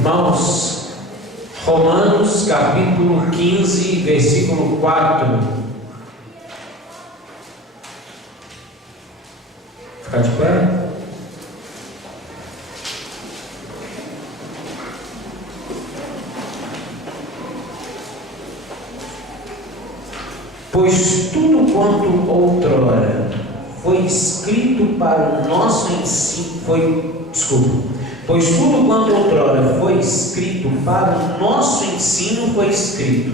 Irmãos, Romanos capítulo 15, versículo 4. Ficar de pé? Pois tudo quanto outrora foi escrito para o nosso ensino, Pois tudo quanto outrora foi escrito para o nosso ensino foi escrito,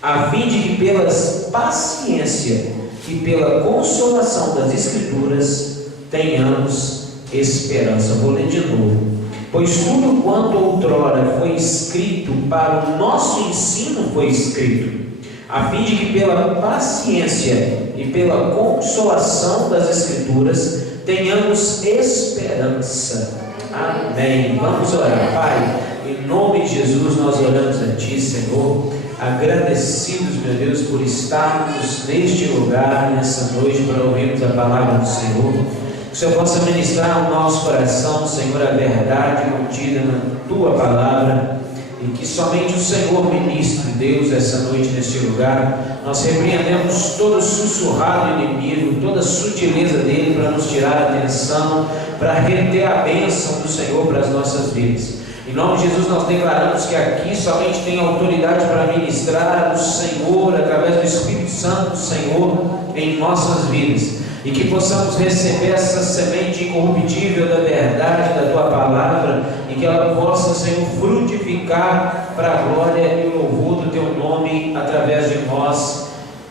a fim de que pela paciência e pela consolação das Escrituras tenhamos esperança. Vou ler de novo. Pois tudo quanto outrora foi escrito para o nosso ensino foi escrito, a fim de que pela paciência e pela consolação das Escrituras tenhamos esperança. Amém. Vamos orar. Pai, em nome de Jesus nós oramos a Ti, Senhor, agradecidos, meu Deus, por estarmos neste lugar, nessa noite, para ouvirmos a palavra do Senhor. Que o Senhor possa ministrar ao nosso coração, Senhor, a verdade contida na Tua palavra, e que somente o Senhor ministre, Deus, essa noite neste lugar. Nós repreendemos todo sussurrado inimigo, toda a sutileza dele para nos tirar a atenção, para reter a bênção do Senhor para as nossas vidas. Em nome de Jesus nós declaramos que aqui somente tem autoridade para ministrar o Senhor, através do Espírito Santo do Senhor, em nossas vidas. E que possamos receber essa semente incorruptível da verdade, da Tua palavra, e que ela possa, Senhor, frutificar para a glória e o louvor do Teu nome através de nós.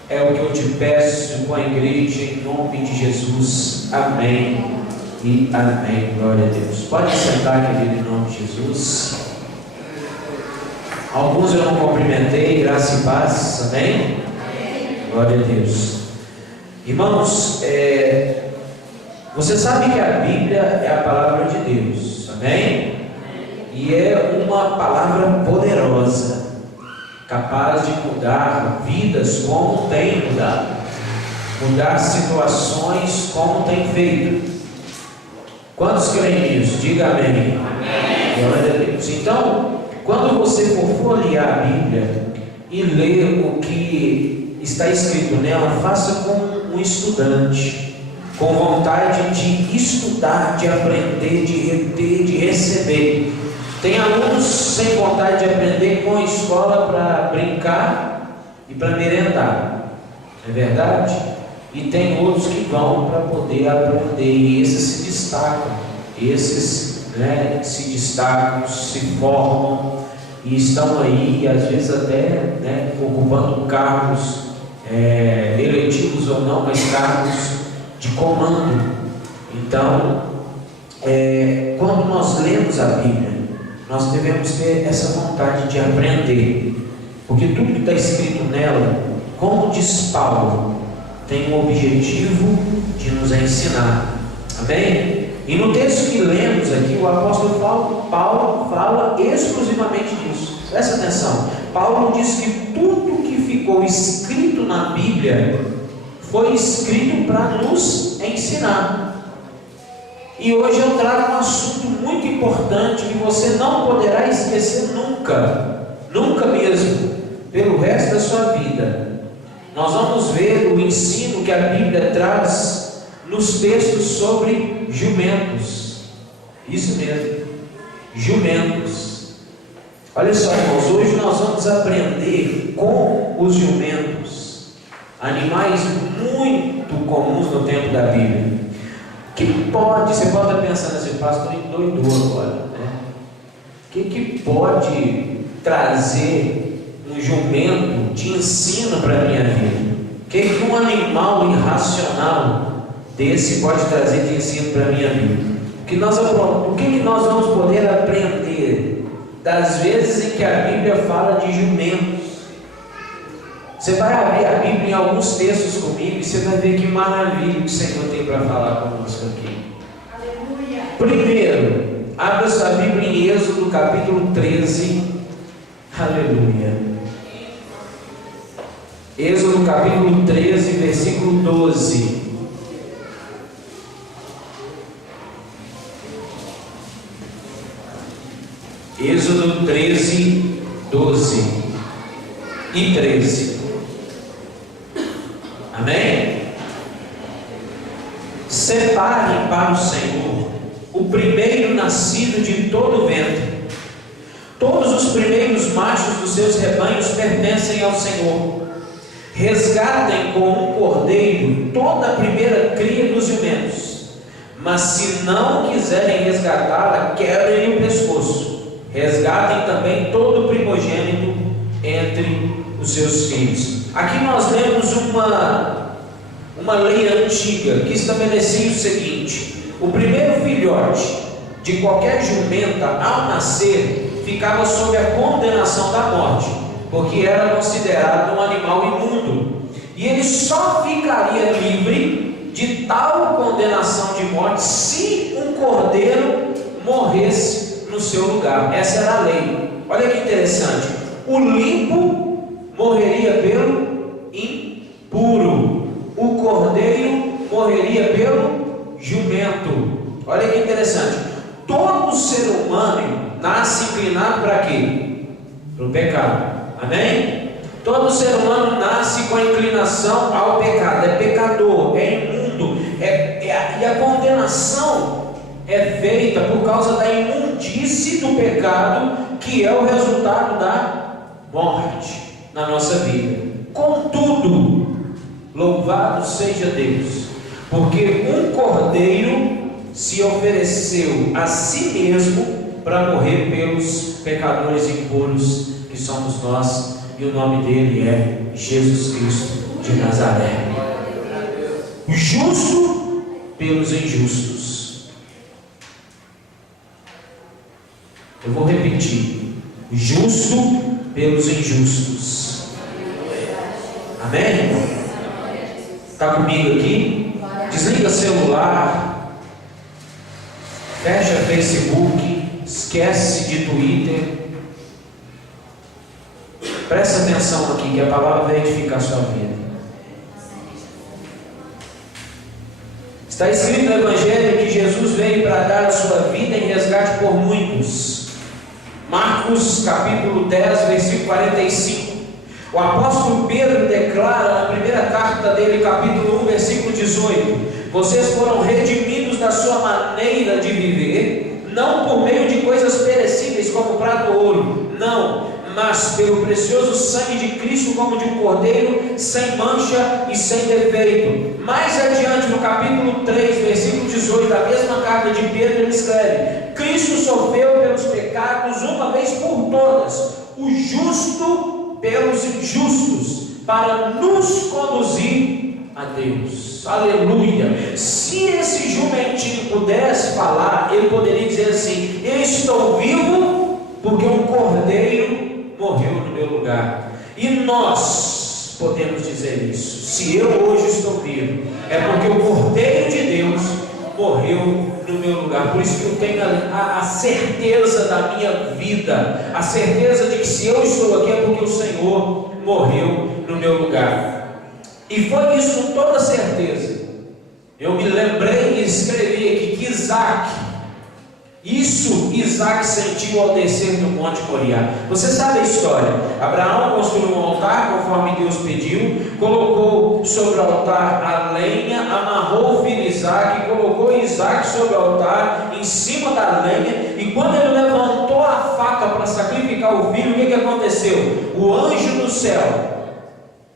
É o que eu te peço com a igreja, em nome de Jesus. Amém e amém. Glória a Deus. Pode sentar, querido, em nome de Jesus. Alguns eu não cumprimentei, graça e paz. Amém? Glória a Deus. Irmãos, você sabe que a Bíblia é a palavra de Deus, amém? E é uma palavra poderosa, capaz de mudar vidas como tem mudado, mudar situações como tem feito. Quantos creem nisso? Diga amém. Glória a Deus. Então, quando você for folhear a Bíblia e ler o que está escrito nela, faça como um estudante, com vontade de estudar, de aprender, de reter, de receber. Tem alunos sem vontade de aprender, com a escola para brincar e para merendar, é verdade? E tem outros que vão para poder aprender, e esses se destacam, se destacam, se formam e estão aí, às vezes até ocupando cargos eletivos ou não, mas cargos de comando. Então, quando nós lemos a Bíblia, nós devemos ter essa vontade de aprender, porque tudo que está escrito nela, como diz Paulo, tem o objetivo de nos ensinar. Amém? E no texto que lemos aqui, o apóstolo Paulo fala exclusivamente disso. Presta atenção. Paulo diz que tudo que ficou escrito na Bíblia foi escrito para nos ensinar. E hoje eu trago um assunto muito importante que você não poderá esquecer nunca, nunca mesmo, pelo resto da sua vida. Nós vamos ver o ensino que a Bíblia traz nos textos sobre jumentos. Isso mesmo, jumentos. Olha só, irmãos, hoje nós vamos aprender com os jumentos, animais muito comuns no tempo da Bíblia. Você pode estar pensando assim, pastor endoidou agora, né? Que pode trazer um jumento de ensino para a minha vida? Que um animal irracional desse pode trazer de ensino para a minha vida? O que nós vamos poder aprender das vezes em que a Bíblia fala de jumentos? Você vai abrir a Bíblia em alguns textos comigo e você vai ver que maravilha que o Senhor tem para falar conosco aqui. Aleluia. Primeiro, abra sua Bíblia em Êxodo capítulo 13. Aleluia. Êxodo capítulo 13, versículo 12. Êxodo 13, 12 e 13. Amém? Separem para o Senhor o primeiro nascido de todo o ventre. Todos os primeiros machos dos seus rebanhos pertencem ao Senhor. Resgatem com um cordeiro toda a primeira cria dos jumentos. Mas se não quiserem resgatá-la, quebrem o pescoço. Resgatem também todo o primogênito entre os seus filhos. Aqui nós lemos uma lei antiga que estabelecia o seguinte: o primeiro filhote de qualquer jumenta, ao nascer, ficava sob a condenação da morte, porque era considerado um animal imundo, e ele só ficaria livre de tal condenação de morte se um cordeiro morresse no seu lugar. Essa era a lei. Olha que interessante: o limpo morreria pelo impuro, o cordeiro morreria pelo jumento. Olha que interessante: todo ser humano nasce inclinado para quê? Para o pecado. Amém? Todo ser humano nasce com a inclinação ao pecado, é pecador, é imundo, e a condenação é feita por causa da imundície do pecado, que é o resultado da morte na nossa vida. Contudo, louvado seja Deus, porque um cordeiro se ofereceu a si mesmo para morrer pelos pecadores impuros que somos nós, e o nome dele é Jesus Cristo de Nazaré. Justo pelos injustos. Eu vou repetir: justo pelos injustos. Amém? Está comigo aqui? Desliga celular, fecha Facebook, esquece de Twitter. Presta atenção aqui, que a palavra vai edificar a sua vida. Está escrito no Evangelho que Jesus veio para dar a sua vida em resgate por muitos. Marcos capítulo 10, versículo 45. O apóstolo Pedro declara na primeira carta dele, capítulo 1, versículo 18: vocês foram redimidos da sua maneira de viver, não por meio de coisas perecíveis como prata ou ouro, não, mas pelo precioso sangue de Cristo, como de um cordeiro, sem mancha e sem defeito. Mais adiante, no capítulo 3, versículo 18, da mesma carta de Pedro, ele escreve: Cristo sofreu pelos pecados uma vez por todas, o justo pelos injustos, para nos conduzir a Deus. Aleluia! Se esse jumentinho pudesse falar, ele poderia dizer assim: eu estou vivo porque um cordeiro morreu no meu lugar. E nós podemos dizer isso: se eu hoje estou vivo, é porque o Cordeiro de Deus morreu no meu lugar. Por isso que eu tenho a certeza da minha vida, a certeza de que se eu estou aqui é porque o Senhor morreu no meu lugar. E foi isso com toda certeza. Eu me lembrei e escrevi aqui que Isaac sentiu ao descer do Monte Moriá. Você sabe a história. Abraão construiu um altar conforme Deus pediu, colocou sobre o altar a lenha, amarrou o filho Isaac, colocou Isaac sobre o altar, em cima da lenha, e quando ele levantou a faca para sacrificar o filho, o que aconteceu? O anjo do céu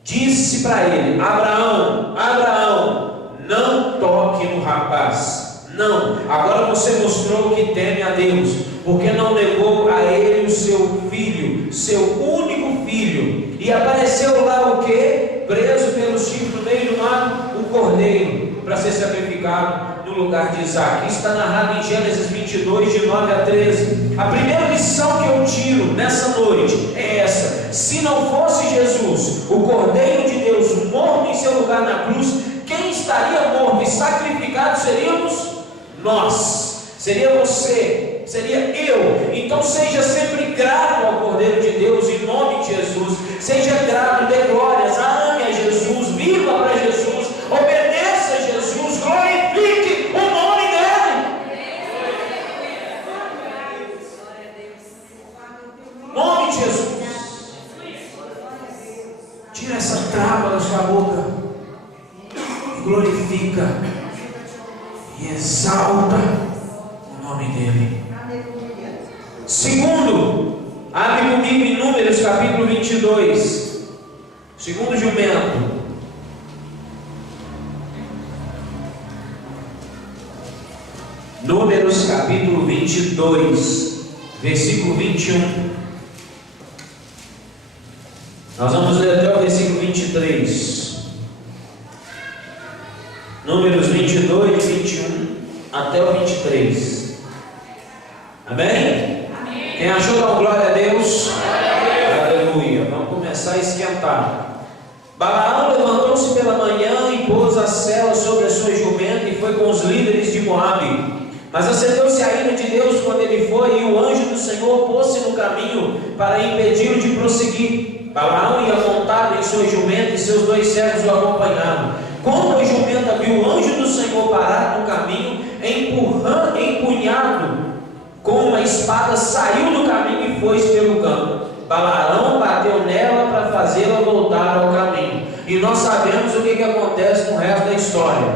disse para ele: Abraão, Abraão, não toque no rapaz. Não, agora você mostrou que teme a Deus, porque não levou a ele o seu filho, seu único filho. E apareceu lá o que? Preso pelo chifre no meio do mato, um cordeiro, para ser sacrificado no lugar de Isaac. Isso está narrado em Gênesis 22, de 9 a 13. A primeira lição que eu tiro nessa noite é essa: se não fosse Jesus, o Cordeiro de Deus, morto em seu lugar na cruz, quem estaria morto e sacrificado seríamos nós, seria você, seria eu. Então seja sempre grato ao Cordeiro de Deus, em nome de Jesus. Seja grato, dê glórias, ame a Jesus, viva para Jesus, obedeça a Jesus, glorifique o nome dele. de Jesus. Tira essa trava da sua boca e glorifica e exalta o nome dele. Segundo, abre comigo em Números capítulo 22, segundo jumento. Números capítulo 22, versículo 21. Nós vamos ler até o versículo 23. Números 22, 21 até o 23. Amém? Amém. Quem achou, dá glória a Deus. Aleluia. Vamos começar a esquentar. Balaão levantou-se pela manhã e pôs a sela sobre a sua jumenta e foi com os líderes de Moabe. Mas acendeu-se a ira de Deus quando ele foi, e o anjo do Senhor pôs-se no caminho para impedi-lo de prosseguir. Balaão ia montado em sua jumenta e seus 2 servos o acompanhavam. Quando a jumenta viu o anjo do Senhor parado no caminho, empunhado com uma espada, saiu do caminho e foi-se pelo campo. Balaão bateu nela para fazê-la voltar ao caminho. E nós sabemos o que acontece no resto da história.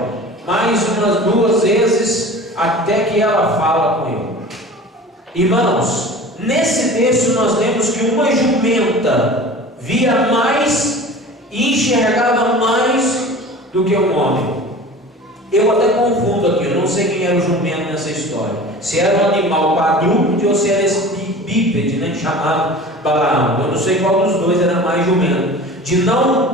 Mais umas 2 vezes, até que ela fala com ele. Irmãos, nesse texto nós lemos que uma jumenta via mais e enxergava mais do que um homem. Eu até confundo aqui, eu não sei quem era o jumento nessa história. Se era um animal quadrúpede ou se era esse bípede, né, chamado Balaão. Eu não sei qual dos dois era mais jumento. De não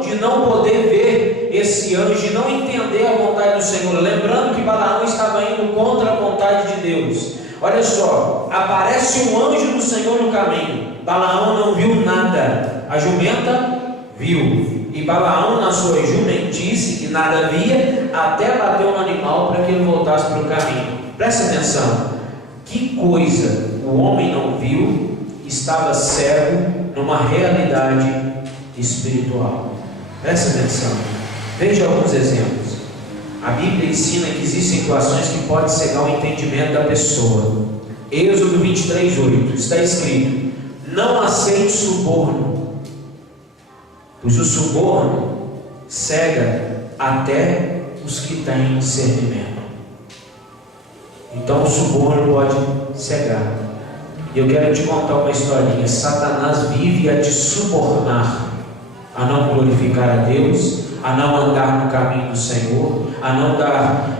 poder ver esse anjo, de não entender a vontade do Senhor. Lembrando que Balaão estava indo contra a vontade de Deus. Olha só, aparece um anjo do Senhor no caminho. Balaão não viu nada. A jumenta viu. E Balaão, na sua jumentice, que nada via, até bateu no animal para que ele voltasse para o caminho. Presta atenção. Que coisa o homem não viu, estava cego numa realidade espiritual. Presta atenção. Veja alguns exemplos. A Bíblia ensina que existem situações que podem cegar o entendimento da pessoa. Êxodo 23:8 está escrito: não aceite suborno, pois o suborno cega até os que têm discernimento. Então o suborno pode cegar. E eu quero te contar uma historinha. Satanás vive a te subornar a não glorificar a Deus, a não andar no caminho do Senhor, a não dar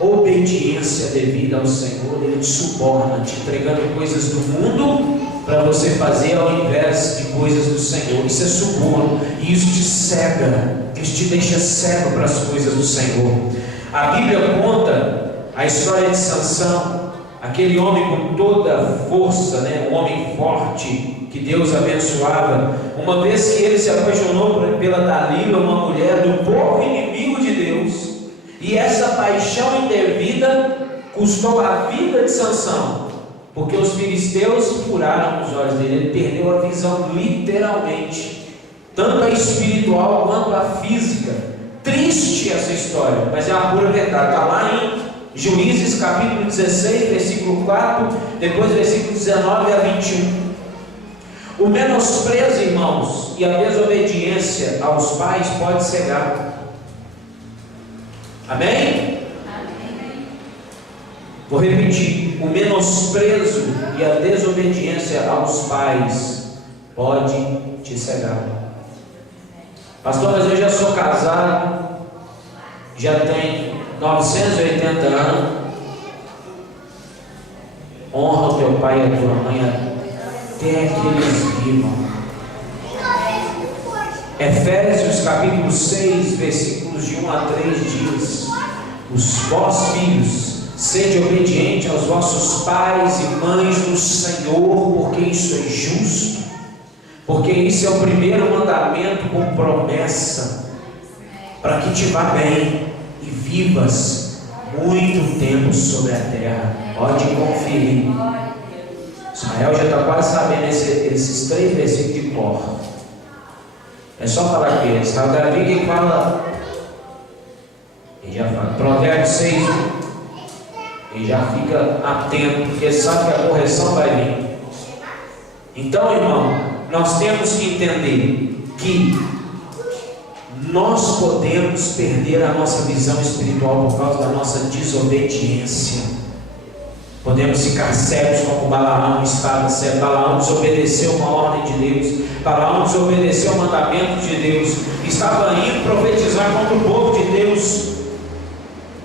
obediência devida ao Senhor. Ele te suborna, te entregando coisas do mundo para você fazer ao invés de coisas do Senhor. Isso é suborno, e isso te cega, isso te deixa cego para as coisas do Senhor. A Bíblia conta a história de Sansão, aquele homem com toda a força, um homem forte que Deus abençoava. Uma vez que ele se apaixonou pela Dalila, uma mulher do povo inimigo de Deus, e essa paixão indevida custou a vida de Sansão, porque os filisteus furaram os olhos dele. Ele perdeu a visão literalmente, tanto a espiritual quanto a física. Triste essa história, mas é a pura verdade. Está lá em Juízes capítulo 16, versículo 4, depois versículo 19 a 21. O menosprezo, irmãos, e a desobediência aos pais pode cegar. Amém? Amém. Vou repetir: o menosprezo e a desobediência aos pais pode te cegar. Pastor, mas eu já sou casado, já tenho 980 anos. Honra o teu pai e a tua mãe até que eles vivam. Efésios capítulo 6, versículos de 1 a 3 diz: vós filhos, sede obedientes aos vossos pais e mães no Senhor, porque isso é justo, porque isso é o primeiro mandamento com promessa, para que te vá bem e vivas muito tempo sobre a terra. Pode conferir. Israel já está quase sabendo esses 3 versículos de cor. É só falar que eles. Davi quem fala, ele já fala. Provérbios 6, ele já fica atento, porque sabe que a correção vai vir. Então, irmão, nós temos que entender que nós podemos perder a nossa visão espiritual por causa da nossa desobediência. Podemos ficar cegos como Balaão estava cego. Balaão desobedeceu uma ordem de Deus. Balaão desobedeceu o mandamento de Deus. Estava indo profetizar contra o povo de Deus.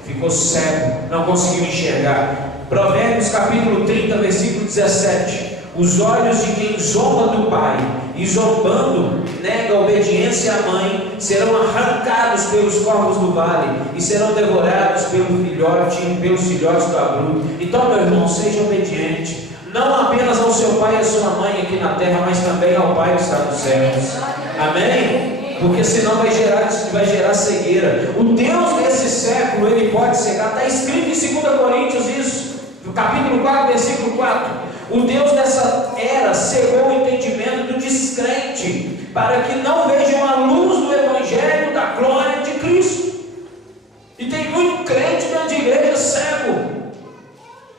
Ficou cego, não conseguiu enxergar. Provérbios capítulo 30, versículo 17. Os olhos de quem zomba do pai e zombando nega a obediência à mãe serão arrancados pelos corvos do vale e serão devorados pelos filhotes do abril. Então, meu irmão, seja obediente, não apenas ao seu pai e à sua mãe aqui na terra, mas também ao Pai que está nos céus. Amém? Porque senão vai gerar cegueira. O Deus desse século, ele pode cegar. Está escrito em 2 Coríntios isso, no capítulo 4, versículo 4. O Deus dessa era cegou o entendimento do descrente, para que não vejam a luz do Evangelho da glória de Cristo. E tem muito crente dentro de igreja cego,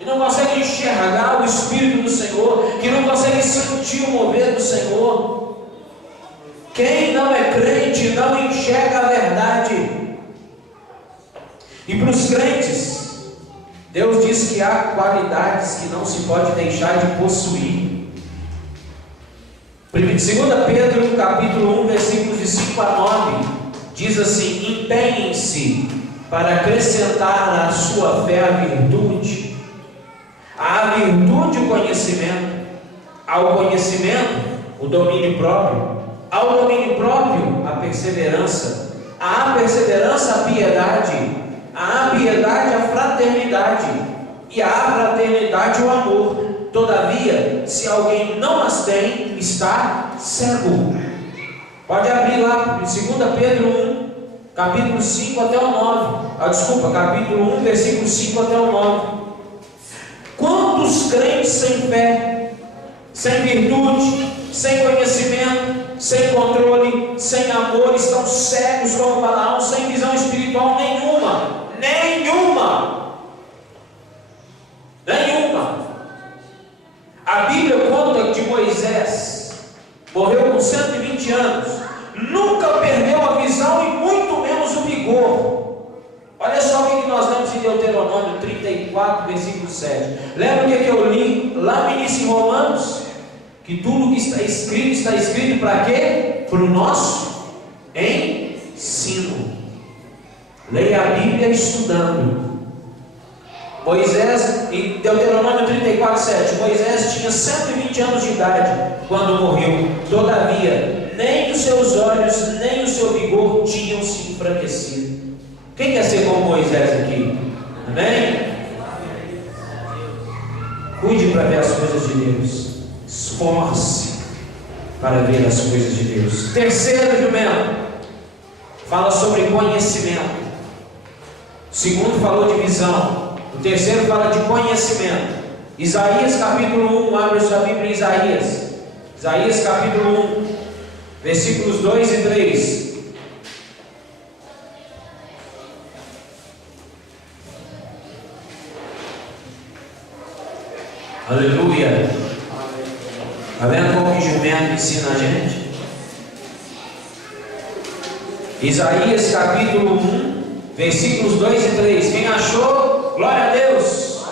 e não consegue enxergar o Espírito do Senhor, que não consegue sentir o mover do Senhor. Quem não é crente não enxerga a verdade. E para os crentes, Deus diz que há qualidades que não se pode deixar de possuir. 2 Pedro capítulo 1, versículos de 5 a 9, diz assim: empenhem-se para acrescentar à sua fé a virtude, à virtude o conhecimento, ao conhecimento o domínio próprio, ao domínio próprio a perseverança, à perseverança a piedade, à piedade a fraternidade, e à fraternidade o amor. Todavia, se alguém não as tem, está cego. Pode abrir lá, 2 Pedro 1, capítulo 5 até o 9. Capítulo 1, versículo 5 até o 9. Quantos crentes sem fé, sem virtude, sem conhecimento, sem controle, sem amor, estão cegos como Balaão, sem visão espiritual nenhuma. A Bíblia conta que Moisés morreu com 120 anos, nunca perdeu a visão e muito menos o vigor. Olha só o que nós lemos em Deuteronômio 34, versículo 7. Lembra o que eu li lá no início em Romanos? Que tudo que está escrito para quê? Para o nosso ensino. Leia a Bíblia estudando. Moisés, em Deuteronômio 34, 7, Moisés tinha 120 anos de idade quando morreu. Todavia, nem os seus olhos, nem o seu vigor tinham se enfraquecido. Quem quer ser como Moisés aqui? Amém? Cuide para ver as coisas de Deus. Esforce para ver as coisas de Deus. Terceiro jumento fala sobre conhecimento. O segundo falou de visão. O terceiro fala de conhecimento. Isaías capítulo 1, abre sua Bíblia em Isaías. Isaías capítulo 1, versículos 2 e 3. Aleluia. Está vendo como que jumento ensina a gente? Isaías capítulo 1, versículos 2 e 3. Quem achou? Glória a Deus.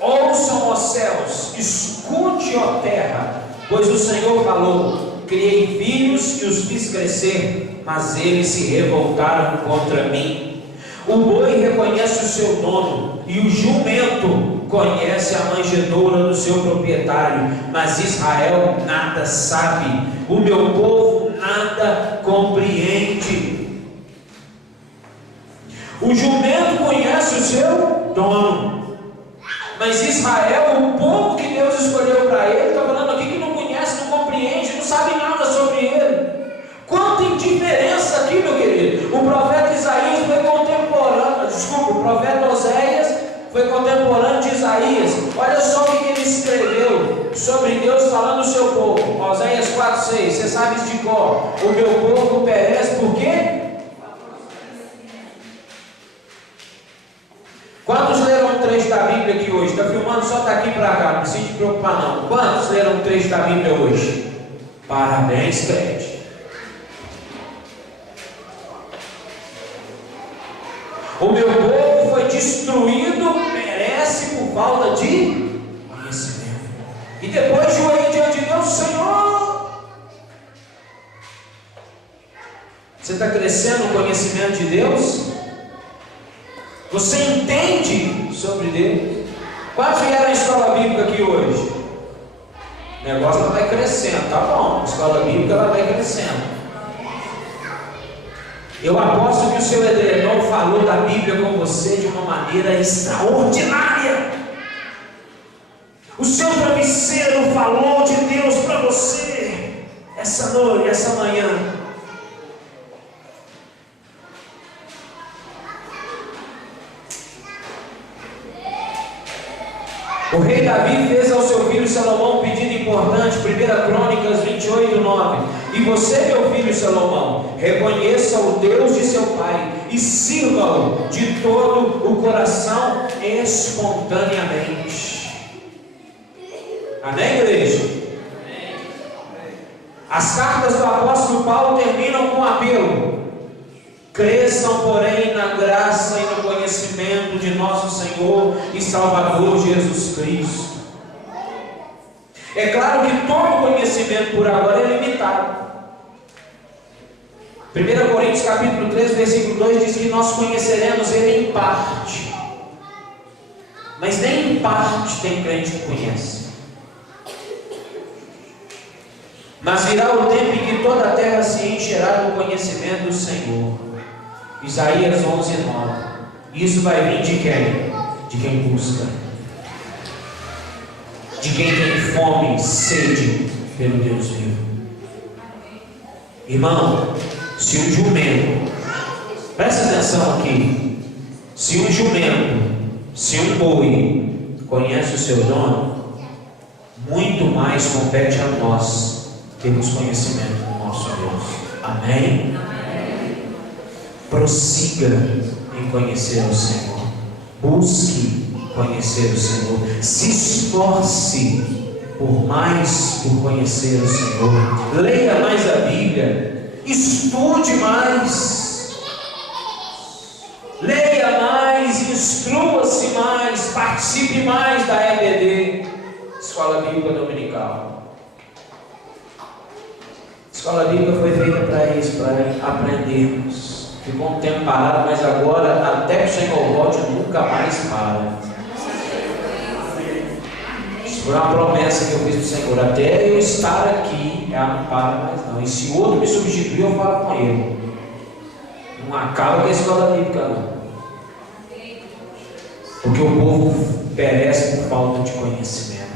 Ouçam, ó céus, escute, ó terra, pois o Senhor falou: criei filhos e os fiz crescer, mas eles se revoltaram contra mim. O boi reconhece o seu dono, e o jumento conhece a manjedoura do seu proprietário, mas Israel nada sabe, o meu povo nada compreende. O jumento conhece o seu dono, mas Israel, o povo que Deus escolheu para ele, está falando aqui que não conhece, não compreende, não sabe nada sobre ele. Quanta indiferença aqui, meu querido. O profeta Isaías foi contemporâneo, o profeta Oséias foi contemporâneo de Isaías. Olha só o que ele escreveu sobre Deus falando do seu povo. Oséias 4:6, você sabe isso de cor. O meu povo perece por quê? Quantos leram um trecho da Bíblia que aqui hoje? Está filmando, só está aqui para cá, não precisa se preocupar não. Quantos leram um trecho da Bíblia hoje? Parabéns, crente. O meu povo foi destruído, merece por falta de conhecimento. E depois de orar diante de Deus, Senhor, você está crescendo no conhecimento de Deus? Você entende sobre Deus? Quantos vieram à escola bíblica aqui hoje? O negócio ela vai crescendo, tá bom, a escola bíblica ela vai crescendo. Eu aposto que o seu edredom falou da Bíblia com você de uma maneira extraordinária. O seu travesseiro falou de Deus para você essa noite, essa manhã. O rei Davi fez ao seu filho Salomão um pedido importante, 1 Crônicas 28:9. E você, meu filho Salomão, reconheça o Deus de seu pai e sirva-o de todo o coração espontaneamente. Amém, igreja? As cartas do apóstolo Paulo terminam com um apelo: cresçam, porém, na graça e no conhecimento de nosso Senhor e Salvador Jesus Cristo. É claro que todo conhecimento por agora é limitado. 1 Coríntios capítulo 3, versículo 2 diz que nós conheceremos Ele em parte. Mas nem em parte tem crente que conhece. Mas virá o tempo em que toda a terra se encherá do conhecimento do Senhor. Isaías 11:9. Isso vai vir de quem? De quem busca, de quem tem fome e sede pelo Deus vivo. Irmão, se um jumento, presta atenção aqui, se um jumento, se um boi conhece o seu dono, muito mais compete a nós termos conhecimento do nosso Deus. Amém? Prossiga em conhecer o Senhor. Busque conhecer o Senhor. Se esforce por conhecer o Senhor. Leia mais a Bíblia. Estude mais. Leia mais. Instrua-se mais. Participe mais da EBD, Escola Bíblica Dominical. A Escola Bíblica foi feita para isso, para aprendermos. Ficou um tempo parado, mas agora, até que o Senhor volte, nunca mais para. Isso foi uma promessa que eu fiz para o Senhor. Até eu estar aqui, ela não para mais não. E se outro me substituir, eu falo com ele. Não acaba com a escola bíblica, não. Porque o povo perece por falta de conhecimento.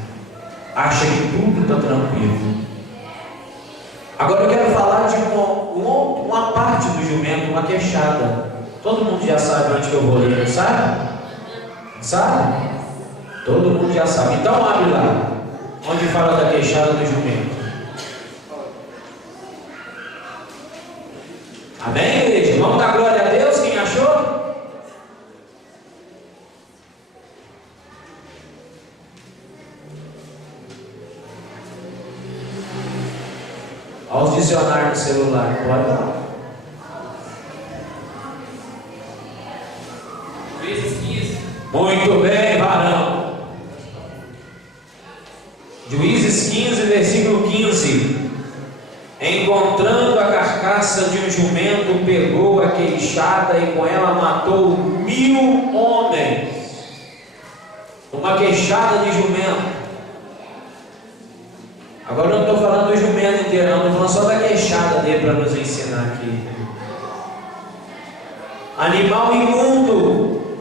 Acha que tudo está tranquilo. Agora eu quero falar de uma parte do jumento, uma queixada. Todo mundo já sabe onde que eu vou ler, não sabe? Sabe? Todo mundo já sabe. Então abre lá, onde fala da queixada do jumento. Amém, igreja? Vamos dar glória a Deus, quem achou? Aos dicionários do celular, pode lá. Juízes 15. Muito bem, varão. Juízes 15, versículo 15. Encontrando a carcaça de um jumento, pegou a queixada e com ela matou 1000 homens. Uma queixada de jumento. Agora eu não estou falando do jumento inteiro, não, estou falando só da queixada dele para nos ensinar aqui. Animal imundo.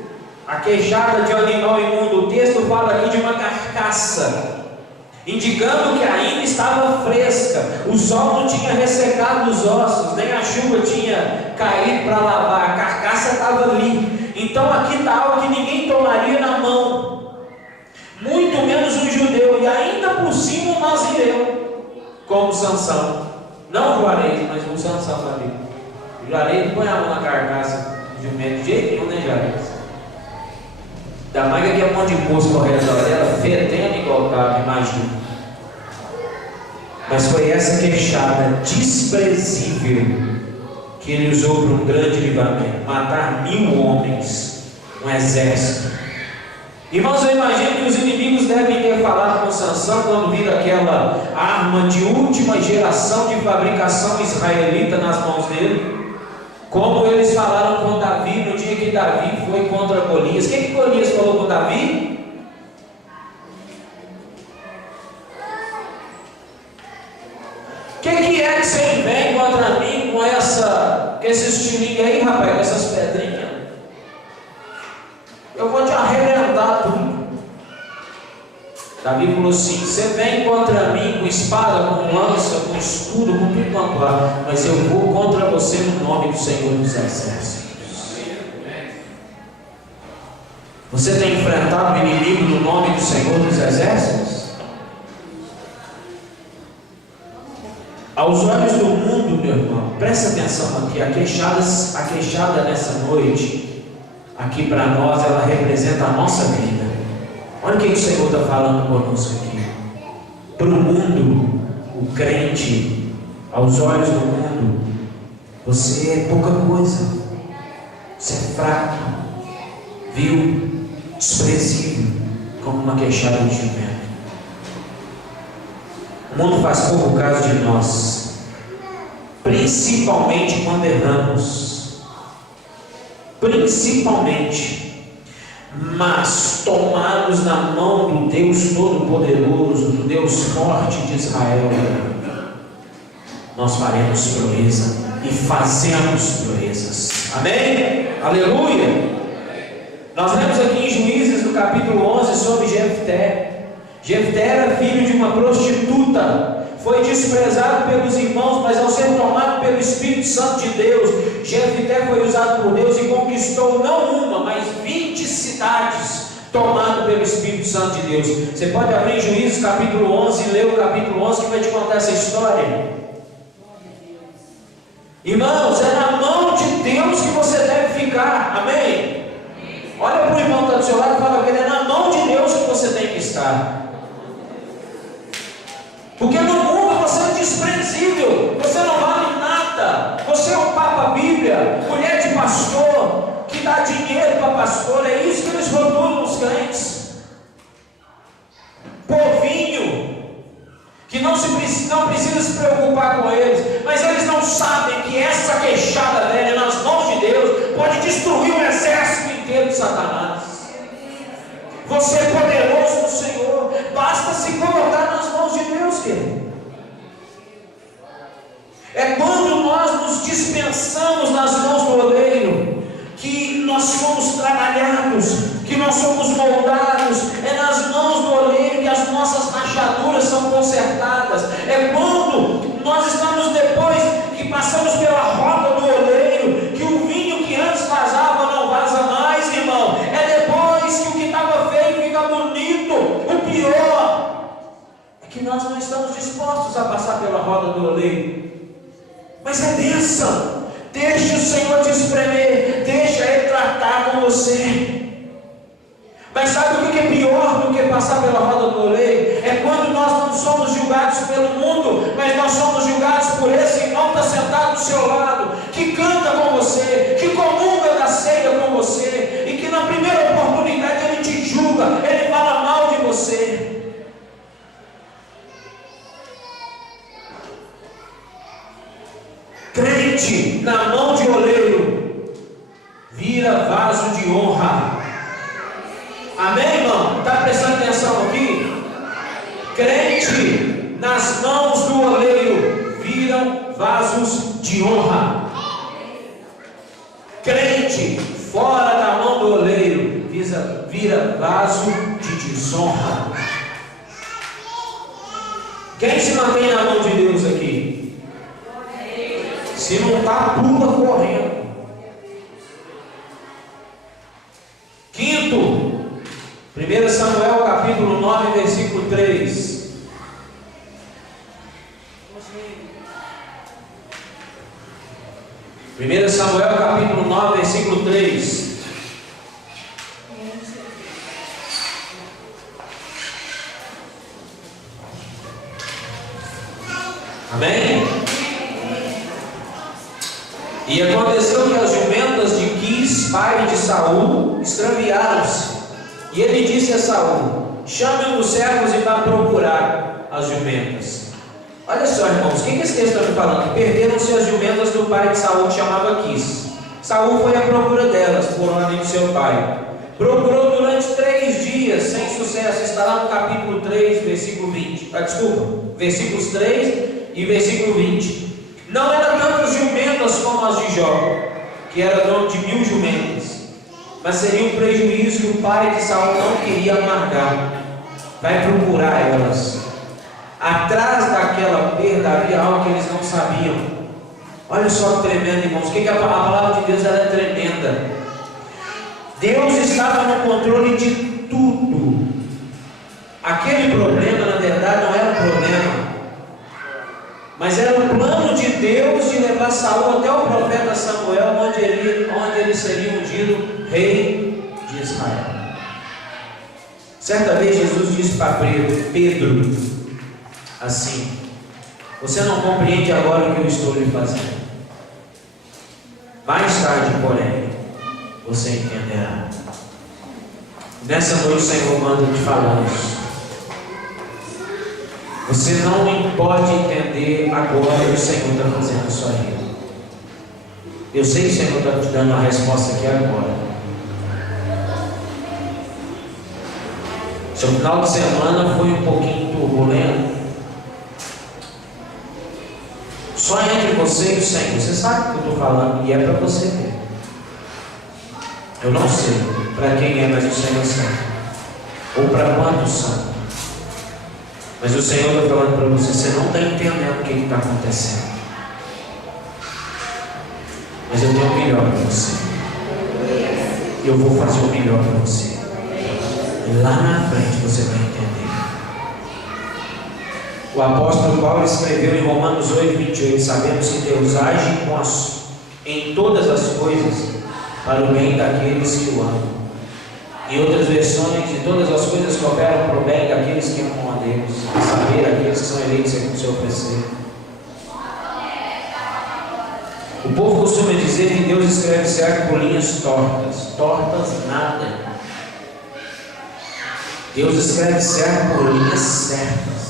A queixada de um animal imundo. O texto fala aqui de uma carcaça, indicando que ainda estava fresca. O sol não tinha ressecado os ossos, nem a chuva tinha caído para lavar. A carcaça estava ali. Então aqui está algo que ninguém tomaria na mão, muito menos um judeu, e ainda por cima um nazireu, como Sansão. Não o Juarez, mas o Sansão ali. O Juarez não põe a mão na carcaça de jumento de jeito nenhum, né, Juarez? Da mais que aqui é um monte de mosca ao redor dela, fedendo igual estava, imagina. Mas foi essa queixada desprezível que ele usou para um grande livramento: matar 1000 homens, um exército. Irmãos, eu imagino que os inimigos devem ter falado com Sansão quando viram aquela arma de última geração de fabricação israelita nas mãos dele, como eles falaram com Davi no dia que Davi foi contra Golias. O que Golias falou com Davi? O que é que você vem contra mim com esses estilingues aí, rapaz, com essas pedrinhas? Eu vou te arrebentar tudo. Davi falou assim: você vem contra mim com espada, com lança, com escudo, com tudo quanto há, mas eu vou contra você no nome do Senhor dos Exércitos. Você tem enfrentado o inimigo no nome do Senhor dos Exércitos? Aos olhos do mundo, meu irmão, presta atenção aqui, a queixada nessa noite, aqui para nós, ela representa a nossa vida. Olha o que o Senhor está falando conosco aqui. Para o mundo, o crente, aos olhos do mundo, você é pouca coisa, você é fraco, vil, desprezível, como uma queixada de jumento. O mundo faz pouco caso de nós, principalmente quando erramos, mas tomados na mão do Deus Todo-Poderoso, do Deus Forte de Israel, nós faremos proeza e fazemos proezas. Amém? Aleluia! Nós lemos aqui em Juízes, no capítulo 11, sobre Jefté. Jefté era filho de uma prostituta, foi desprezado pelos irmãos, mas ao ser tomado pelo Espírito Santo de Deus, Jefté foi usado por Deus e conquistou não uma, mas 20 cidades, tomado pelo Espírito Santo de Deus. Você pode abrir Juízes capítulo 11 e ler o capítulo 11 que vai te contar essa história. Irmãos, é na mão de Deus que você deve ficar, amém? Olha para o irmão que está do seu lado e fala que ele é na mão de Deus que você tem que estar. Porque no mundo você é desprezível, você não vale nada, você é um papa Bíblia, mulher de pastor, que dá dinheiro para pastor, é isso que eles rotulam os crentes. Povinho, que não precisa se preocupar com eles, mas eles não sabem que essa queixada velha nas mãos de Deus pode destruir o exército inteiro de Satanás. Você é poderoso no Senhor, basta se colocar nas mãos de Deus, querido. É quando nós nos dispensamos nas mãos do oleiro que nós somos trabalhados, que nós somos moldados. É nas mãos do oleiro que as nossas rachaduras são consertadas. É quando nós estamos depois que passamos pela roda do oleiro, que o vinho que antes vazava não vaza mais, irmão. É depois que o que estava feio fica bonito. O pior é que nós não estamos dispostos a passar pela roda do oleiro. Mas é bênção. Deixe o Senhor te espremer, deixa Ele tratar com você. Mas sabe o que é pior do que passar pela roda do oleiro? É quando nós não somos julgados pelo mundo, mas nós somos julgados por esse irmão que está sentado do seu lado, que canta com você, que comunga da ceia com você, e que na primeira oportunidade ele te julga, ele fala mal de você. Crente na mão de oleiro vira vaso de honra. Amém, irmão? Está prestando atenção aqui? Crente nas mãos do oleiro viram vasos de honra. Crente fora da mão do oleiro vira vaso de desonra. Quem se mantém na mão de Deus aqui? Se não está, pula correndo. Quinto, 1 Samuel capítulo 9, versículo 3. Primeiro Samuel capítulo 9, versículo 3. Amém? E aconteceu que as jumentas de Quis, pai de Saul, extraviaram-se. E ele disse a Saul: chame os servos e vá procurar as jumentas. Olha só, irmãos, o que esse texto está me falando? Perderam-se as jumentas do pai de Saul, que chamava Quis. Saul foi à procura delas, por ordem de seu pai. Procurou durante 3 dias, sem sucesso. Está lá no capítulo 3, versículo 20. Versículos 3 e versículo 20. Não eram tantas jumentas como as de Jó, que era dono de 1000 jumentas, mas seria um prejuízo que o pai de Saul não queria amargar. Vai procurar elas. Atrás daquela perda havia algo que eles não sabiam. Olha só que tremendo, irmãos. A palavra de Deus ela é tremenda. Deus estava no controle de tudo. Aquele problema, na verdade, não era um problema, mas era o plano de Deus de levar Saul até o profeta Samuel, onde ele seria ungido rei de Israel. Certa vez Jesus disse para Pedro assim: você não compreende agora o que eu estou lhe fazendo. Mais tarde, porém, você entenderá. Nessa noite o Senhor manda te falar isso. Você não pode entender agora o que o Senhor está fazendo na sua vida. Eu sei que o Senhor está te dando uma resposta aqui agora. Seu final de semana foi um pouquinho turbulento. Só entre você e o Senhor. Você sabe o que eu estou falando e é para você ver. Eu não sei para quem é, mas o Senhor sabe. Ou para quantos são. Mas o Senhor está falando para você: você não está entendendo o que está acontecendo. Mas eu tenho o melhor para você. Eu vou fazer o melhor para você. E lá na frente você vai entender. O apóstolo Paulo escreveu em Romanos 8:28: sabemos que Deus age em todas as coisas para o bem daqueles que o amam. Em outras versões, de todas as coisas que operam para o bem daqueles que amam a Deus, a saber, aqueles que são eleitos segundo o seu preceito. O povo costuma dizer que Deus escreve certo por linhas tortas. Tortas nada. Deus escreve certo por linhas certas.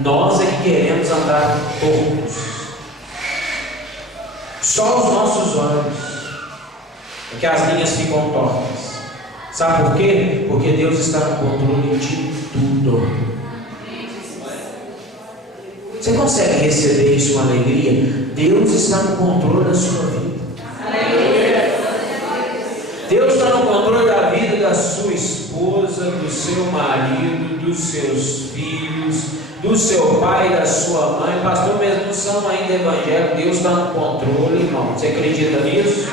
Nós é que queremos andar tortos. Só os nossos olhos é que as linhas ficam tortas. Sabe por quê? Porque Deus está no controle de tudo. Você consegue receber isso com alegria? Deus está no controle da sua vida. Deus está no controle da vida da sua esposa, do seu marido, dos seus filhos, do seu pai, da sua mãe. Pastor, mesmo não são ainda evangélicos, Deus está no controle, irmão. Você acredita nisso?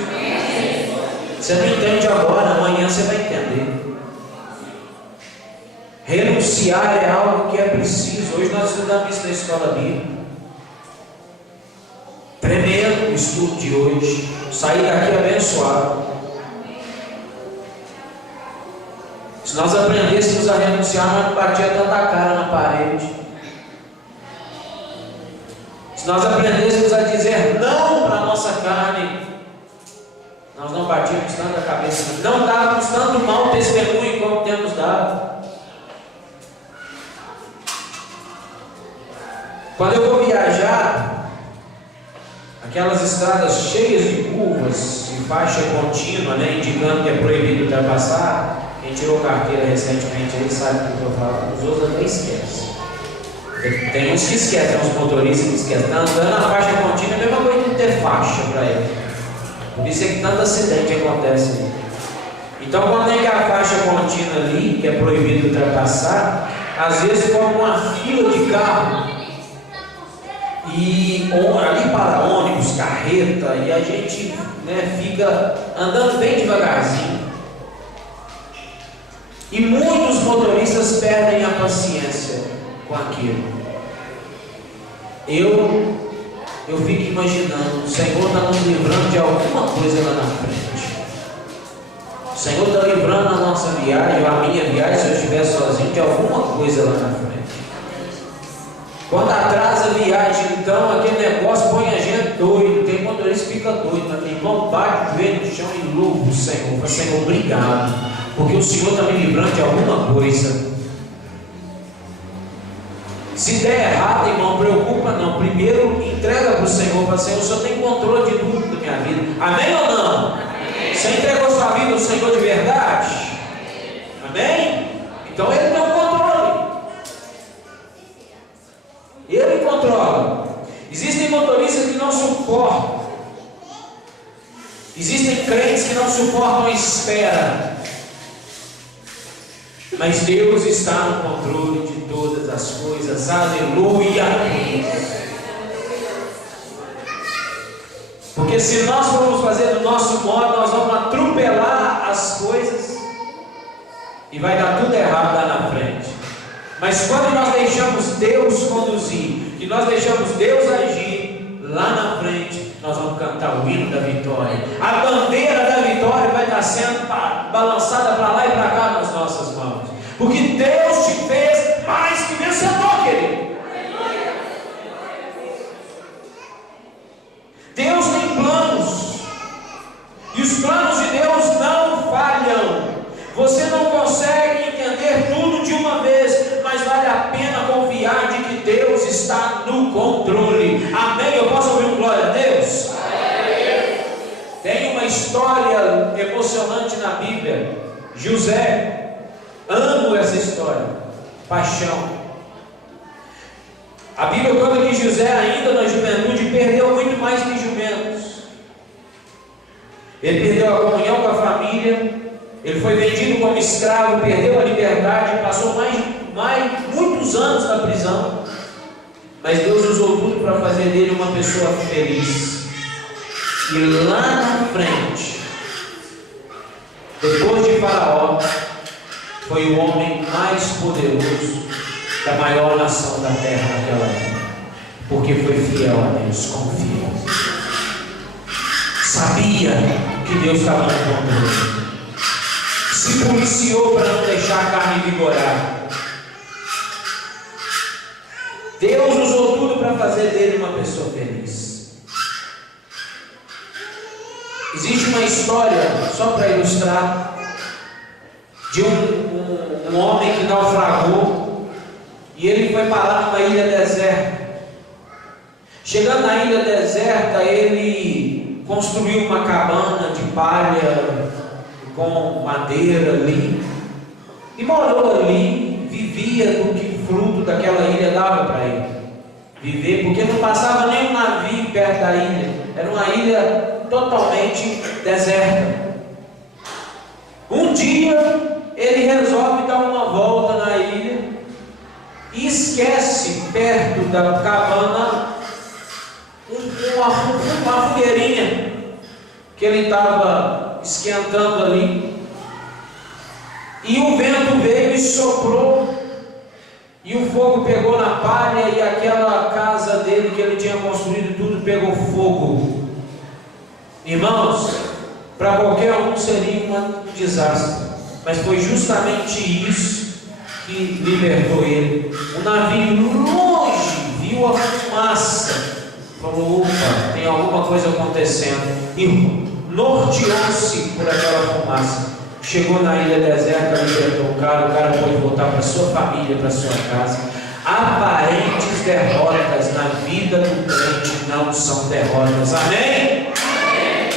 Você não entende agora, amanhã você vai entender. Renunciar é algo que é preciso. Hoje nós estudamos isso na escola bíblica. Tremendo o estudo de hoje. Sair daqui abençoado. Se nós aprendêssemos a renunciar, nós não batia tanta cara na parede. Se nós aprendêssemos a dizer não para a nossa carne, nós não batíamos tanta cabeça, não dávamos tanto mau testemunho como temos dado. Quando eu vou viajar, aquelas estradas cheias de curvas e faixa contínua, indicando que é proibido ultrapassar. Quem tirou carteira recentemente aí sabe o que eu estou falando. Os outros até esquecem. Tem uns que esquecem, tem uns motoristas que esquecem. Tá andando na faixa contínua, é a mesma coisa que não ter faixa para ele. Por isso é que tanto acidente acontece ali. Então, quando tem aquela faixa contínua ali, que é proibido ultrapassar, às vezes forma uma fila de carro. E ali para ônibus, carreta, e a gente fica andando bem devagarzinho. E muitos motoristas perdem a paciência com aquilo. Eu fico imaginando, o Senhor está nos livrando de alguma coisa lá na frente. O Senhor está livrando a nossa viagem, ou a minha viagem, se eu estiver sozinho, de alguma coisa lá na frente. Quando atrasa a viagem, então aquele negócio põe a gente doido. Tem motorista que fica doido, mas tem irmão, bate o joelho no chão e louva o Senhor. Fala, Senhor, obrigado, porque o Senhor está me livrando de alguma coisa. Se der errado, irmão, preocupa não. Primeiro entrega para o Senhor, para o Senhor, o Senhor tem controle de tudo da minha vida. Amém ou não? Amém. Você entregou sua vida ao Senhor de verdade? Amém? Então Ele tem o controle. Ele controla. Existem motoristas que não suportam. Existem crentes que não suportam a espera. Mas Deus está no controle de todas as coisas. Aleluia. Porque se nós formos fazer do nosso modo, nós vamos atropelar as coisas e vai dar tudo errado lá na frente. Mas quando nós deixamos Deus conduzir, que nós deixamos Deus agir, lá na frente nós vamos cantar o hino da vitória. A bandeira da vitória vai estar sendo balançada para lá e para cá nas nossas mãos. Porque Deus te fez mais que vencedor, querido. Deus tem planos. E os planos de Deus não falham. Você não consegue entender tudo de uma vez, mas vale a pena confiar de que Deus está no controle. Amém? Eu posso ouvir um glória a Deus? Tem uma história emocionante na Bíblia. José, amo essa história, paixão. A Bíblia conta que José, ainda na juventude, perdeu muito mais que jumentos. Ele perdeu a comunhão com a família. Ele foi vendido como escravo, perdeu a liberdade, passou muitos anos na prisão. Mas Deus usou tudo para fazer dele uma pessoa feliz. E lá na frente, depois de Faraó, foi o homem mais poderoso da maior nação da terra naquela época. Porque foi fiel a Deus, confiou. Sabia que Deus estava no controle. Se policiou para não deixar a carne vigorar. Deus usou tudo para fazer dele uma pessoa feliz. Existe uma história, só para ilustrar, de um homem que naufragou e ele foi parar numa ilha deserta. Chegando na ilha deserta, ele construiu uma cabana de palha com madeira ali e morou ali, vivia do que fruto daquela ilha dava para ele viver, porque não passava nem um navio perto da ilha, era uma ilha totalmente deserta. Um dia ele resolve dar uma volta na ilha e esquece perto da cabana uma fogueirinha que ele estava esquentando ali, e o vento veio e soprou, e o fogo pegou na palha, e aquela casa dele que ele tinha construído, tudo pegou fogo. Irmãos, para qualquer um seria um desastre, mas foi justamente isso que libertou ele. O navio longe viu a fumaça, falou: opa, tem alguma coisa acontecendo, e norteou-se por aquela fumaça. Chegou na ilha deserta, libertou o cara pôde voltar para sua família, para sua casa. Aparentes derrotas na vida do crente não são derrotas. Amém? Amém.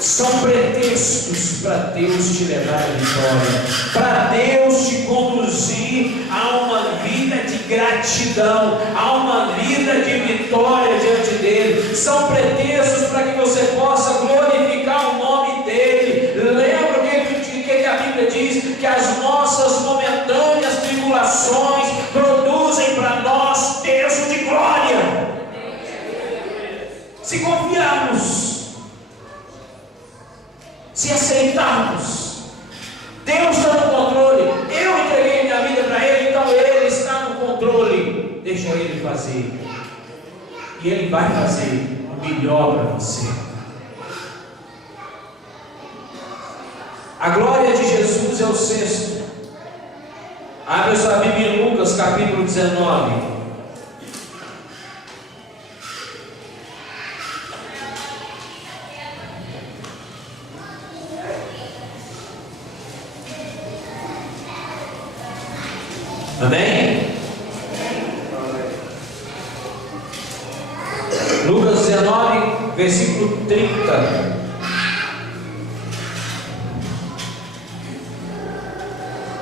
São pretextos para Deus te levar à vitória, para Deus te conduzir a uma vida de gratidão, a uma vida de vitória diante dele. São pretextos para que você possa glorificar o nome dele. Lembra o que a Bíblia diz? Que as nossas momentâneas tribulações produzem para nós peso de glória. Se confiarmos, se aceitarmos, Deus está no controle. Eu entreguei minha vida para Ele, então Ele está no controle. Deixa Ele fazer, e Ele vai fazer o melhor para você. A glória de Jesus é o sexto. Abre sua Bíblia em Lucas capítulo 19. Amém? Lucas 19, versículo 30.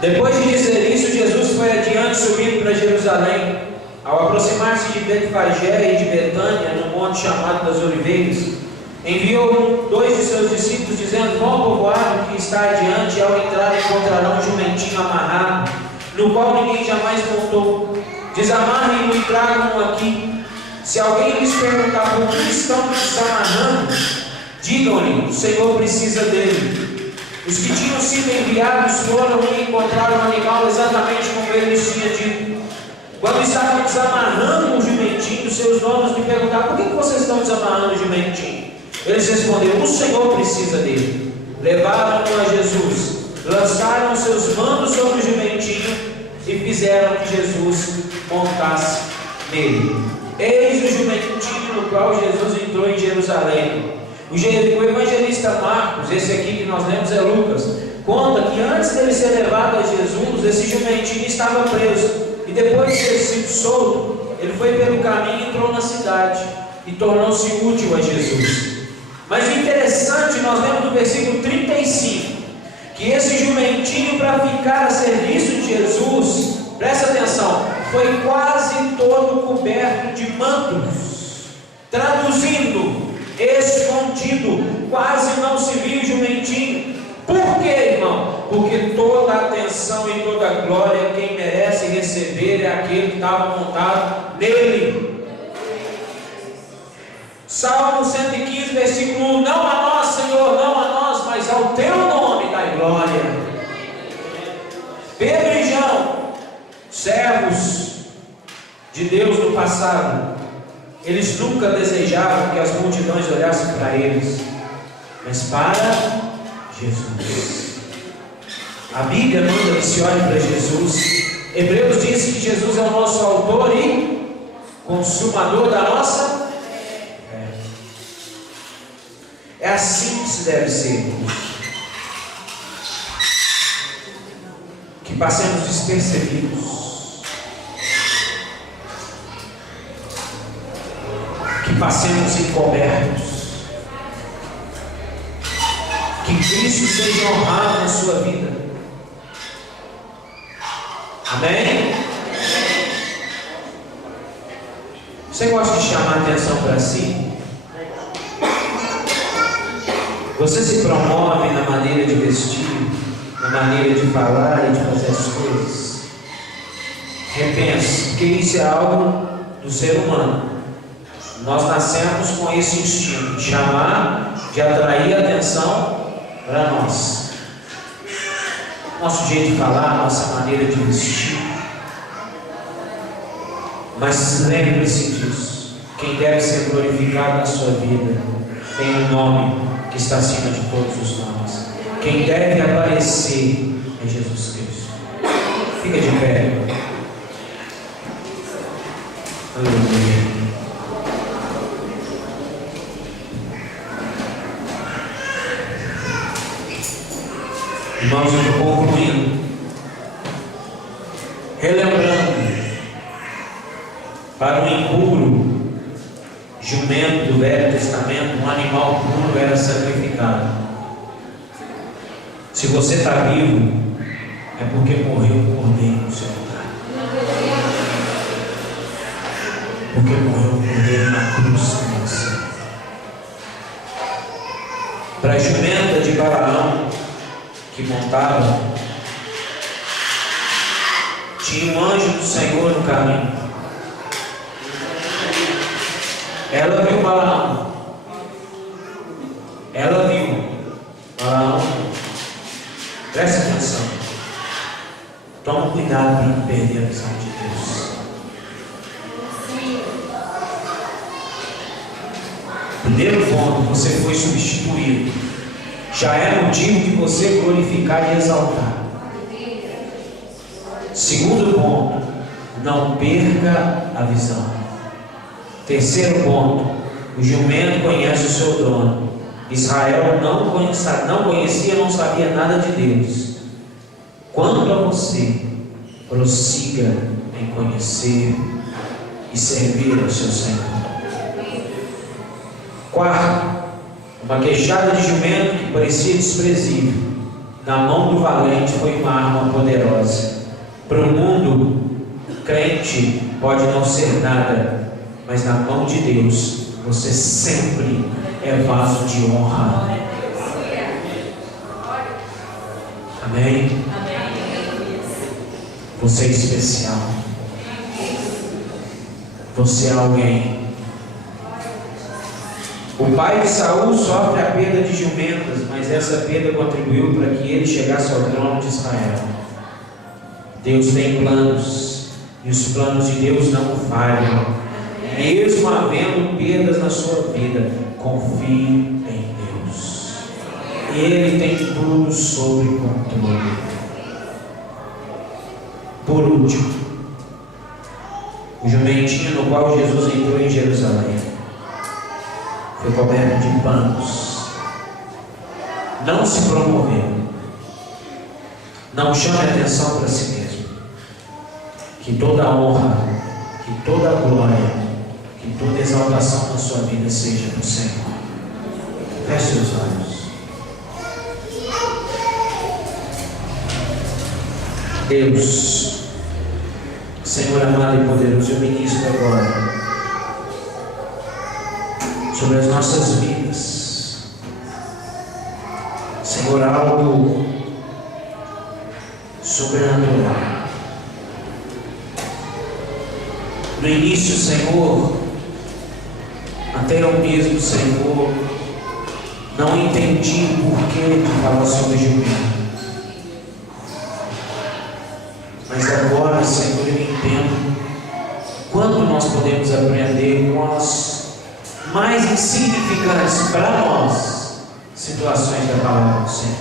Depois de dizer isso, Jesus foi adiante, subindo para Jerusalém. Ao aproximar-se de Betfagé e de Betânia, no monte chamado das Oliveiras, enviou 2 de seus discípulos, dizendo: vão ao povoado que está adiante, e ao entrar encontrarão um jumentinho amarrado, no qual ninguém jamais montou. Desamarrem-no e tragam-no aqui. Se alguém lhes perguntar por que estão desamarrando, digam-lhe: o Senhor precisa dele. Os que tinham sido enviados foram e encontraram o animal exatamente como ele lhes tinha dito. Quando estavam desamarrando o jumentinho, seus donos lhe perguntaram: por que vocês estão desamarrando o jumentinho? Eles responderam: o Senhor precisa dele. Levaram-no a Jesus, lançaram seus mandos sobre o jumentinho e fizeram que Jesus montasse nele. Eis o jumentinho no qual Jesus entrou em Jerusalém. O evangelista Marcos, esse aqui que nós lemos é Lucas, conta que antes dele ser levado a Jesus, esse jumentinho estava preso. E depois de ter sido solto, ele foi pelo caminho e entrou na cidade e tornou-se útil a Jesus. Mas o interessante, nós lemos no versículo 35, que esse jumentinho, para ficar a serviço de Jesus, presta atenção, foi quase todo coberto de mantos. Traduzindo, escondido, quase não se viu o jumentinho. Por quê, irmão? Porque toda a atenção e toda a glória, quem merece receber é aquele que estava montado nele. Salmo 115, versículo 1: não a nós, Senhor, não a nós, mas ao teu nome dai glória. Pedro e João, servos de Deus no passado, eles nunca desejavam que as multidões olhassem para eles, mas para Jesus. A Bíblia manda que se olhe para Jesus. Hebreus diz que Jesus é o nosso autor e consumador da nossa fé. É assim que se deve ser. Que passemos despercebidos, que passemos encobertos, que Cristo seja honrado na sua vida. Amém? Você gosta de chamar a atenção para si? Você se promove na maneira de vestir, na maneira de falar e de fazer as coisas? Repense, porque isso é algo do ser humano. Nós nascemos com esse instinto de chamar, de atrair a atenção para nós. Nosso jeito de falar, nossa maneira de vestir. Mas lembre-se disso: quem deve ser glorificado na sua vida tem um nome que está acima de todos os nomes. Quem deve aparecer é Jesus Cristo. Fica de pé. Aleluia. Irmãos, eu estou concluindo, relembrando, para o impuro, jumento do Velho Testamento, um animal puro era sacrificado. Se você está vivo, é porque morreu um cordeiro no seu lugar. Porque morreu um cordeiro na cruz com você. Para a jumenta de Balaão, que montava, tinha um anjo do Senhor no caminho. Ela viu Balaão. Ela viu Balaão. Presta atenção. Toma cuidado para não perder a visão de Deus. Primeiro ponto: você foi substituído. Já é motivo de você glorificar e exaltar. Segundo ponto: não perca a visão. Terceiro ponto: o jumento conhece o seu dono. Israel não conhecia, não sabia nada de Deus. Quanto a você, prossiga em conhecer e servir ao seu Senhor. Quarto, uma queixada de jumento que parecia desprezível, na mão do valente foi uma arma poderosa. Para o mundo, crente pode não ser nada, mas na mão de Deus, você sempre é vaso de honra. Amém? Você é especial. Você é alguém. O pai de Saul sofre a perda de jumentas, mas essa perda contribuiu para que ele chegasse ao trono de Israel. Deus tem planos, e os planos de Deus não falham. Mesmo havendo perdas na sua vida, confie em Deus. Ele tem tudo sob controle. Por último, o jumentinho no qual Jesus entrou em Jerusalém foi coberto de panos. Não se promoveu. Não chame atenção para si mesmo. Que toda a honra, que toda a glória, que toda exaltação na sua vida seja do Senhor. Feche seus olhos. Deus, Senhor amado e poderoso, eu ministro agora sobre as nossas vidas, Senhor, algo sobrenatural. No início, Senhor, até eu mesmo, Senhor, não entendi o porquê de falar sobre jumento. Mas agora, Senhor, eu entendo quanto nós podemos aprender com as mais insignificantes para nós situações da palavra do Senhor.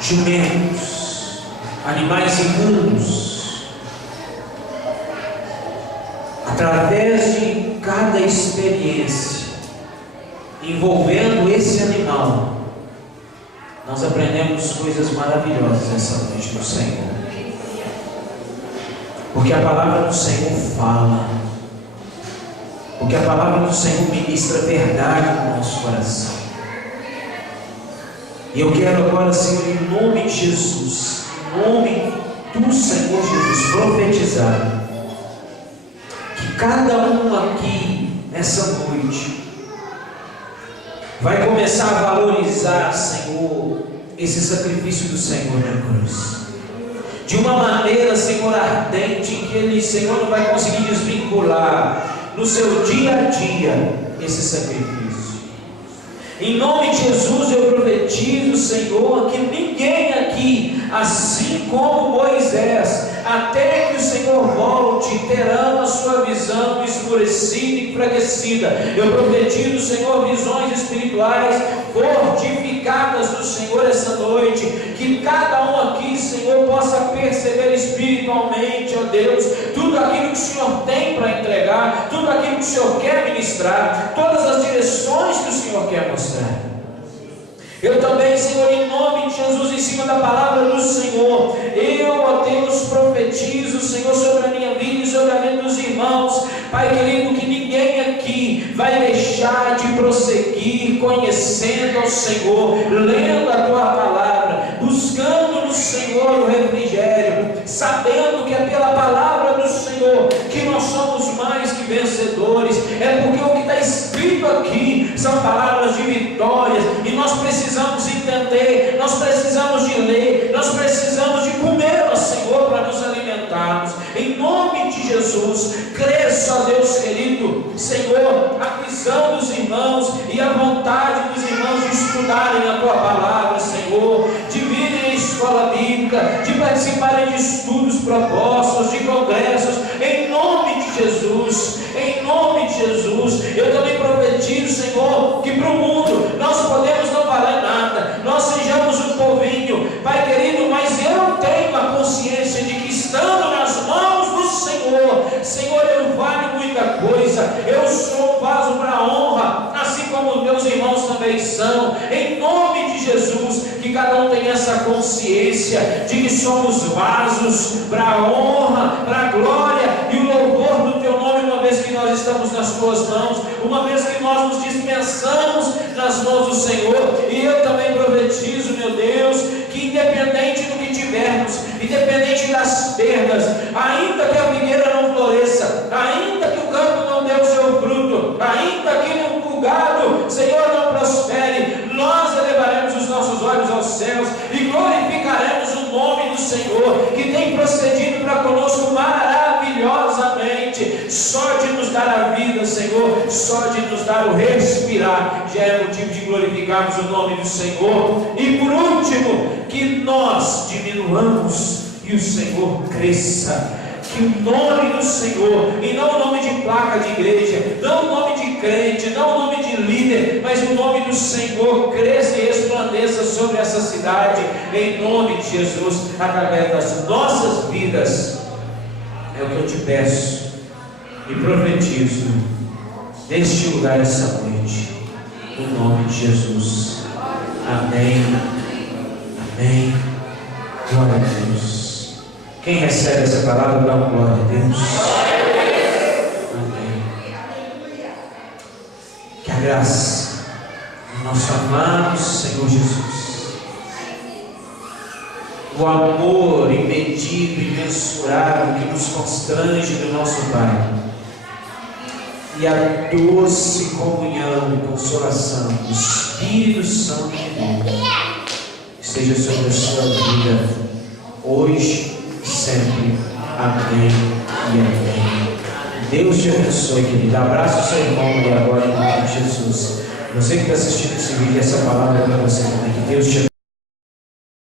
Jumentos, animais imundos, através de cada experiência envolvendo esse animal, nós aprendemos coisas maravilhosas essa noite do Senhor. Porque a palavra do Senhor fala. Porque a palavra do Senhor ministra verdade no nosso coração. E eu quero agora, Senhor, em nome de Jesus, em nome do Senhor Jesus, profetizar que cada um aqui, nessa noite, vai começar a valorizar, Senhor, esse sacrifício do Senhor na cruz. De uma maneira, Senhor, ardente, em que ele, Senhor, não vai conseguir desvincular no seu dia a dia esse sacrifício. Em nome de Jesus eu profetizo, Senhor, que ninguém aqui, assim como Moisés, até que o Senhor volte, terão a sua visão escurecida e enfraquecida. Eu profetizo, Senhor, visões espirituais fortificadas do Senhor essa noite, que cada um aqui, Senhor, possa perceber espiritualmente, ó Deus, tudo aquilo que o Senhor tem para entregar, tudo aquilo que o Senhor quer ministrar, todas as direções que o Senhor quer mostrar. Eu também, Senhor, em nome de Jesus, em cima da palavra do Senhor, eu, ó Deus, profetizo, Senhor, sobre a minha vida e sobre a vida dos irmãos, Pai querido, que ninguém aqui vai deixar de prosseguir conhecendo ao Senhor, lendo a Tua palavra, buscando no Senhor o refrigério, sabendo que é pela palavra do Senhor que nós somos mais que vencedores. É porque o que está escrito aqui são palavras de vitórias, e nós precisamos entender, nós precisamos de ler, nós precisamos de comer, ó Senhor, para nos alimentarmos. Em nome de Jesus, cresça, ó Deus querido, Senhor, a visão dos irmãos e a vontade dos irmãos de estudarem a Tua palavra, Senhor, de virem à escola bíblica, de participarem de estudos propostos, de congressos, em nome de Jesus, em nome de Jesus. Eu também profetizo, Senhor, que para o mundo nós podemos não valer nada, nós sejamos um povinho, Pai querido, mas eu tenho a consciência de que estando nas mãos do Senhor, Senhor, eu valho muita coisa, eu sou um vaso para honra, assim como os meus irmãos também são. Em nome de Jesus, que cada um tenha essa consciência consciência de que somos vasos para a honra, para a glória e o louvor do Teu nome, uma vez que nós estamos nas Tuas mãos, uma vez que nós nos dispensamos nas mãos do Senhor. E eu também profetizo, meu Deus, que independente do que tivermos, independente das perdas, ainda que a figueira não floresça, ainda que o campo não dê o seu fruto, ainda que o gado, Senhor, não prospere, nós elevaremos os nossos olhos aos céus e glorificaremos o nome do Senhor, que tem procedido para conosco maravilhosamente. Só de nos dar a vida, Senhor, só de nos dar o respirar, já é motivo de glorificarmos o nome do Senhor. E por último, que nós diminuamos e o Senhor cresça. Que o nome do Senhor, e não o nome de placa de igreja, não o nome de crente, não o nome de líder, mas o nome do Senhor cresça e resplandeça sobre essa cidade, em nome de Jesus, através das nossas vidas. É o que eu te peço e profetizo neste lugar essa noite, no nome de Jesus. Amém. Amém. Glória a Deus. Quem recebe essa palavra, dá uma glória a Deus. Amém. Que a graça do nosso amado Senhor Jesus, o amor imedido, imensurável que nos constrange do nosso Pai, e a doce comunhão e consolação do Espírito Santo de Deus esteja sobre a sua vida, hoje, sempre. Amém e amém. Deus te abençoe, querido. Abraça o seu irmão e agora em nome de Jesus. Você que está assistindo esse vídeo, essa palavra é para você também. Que Deus te abençoe.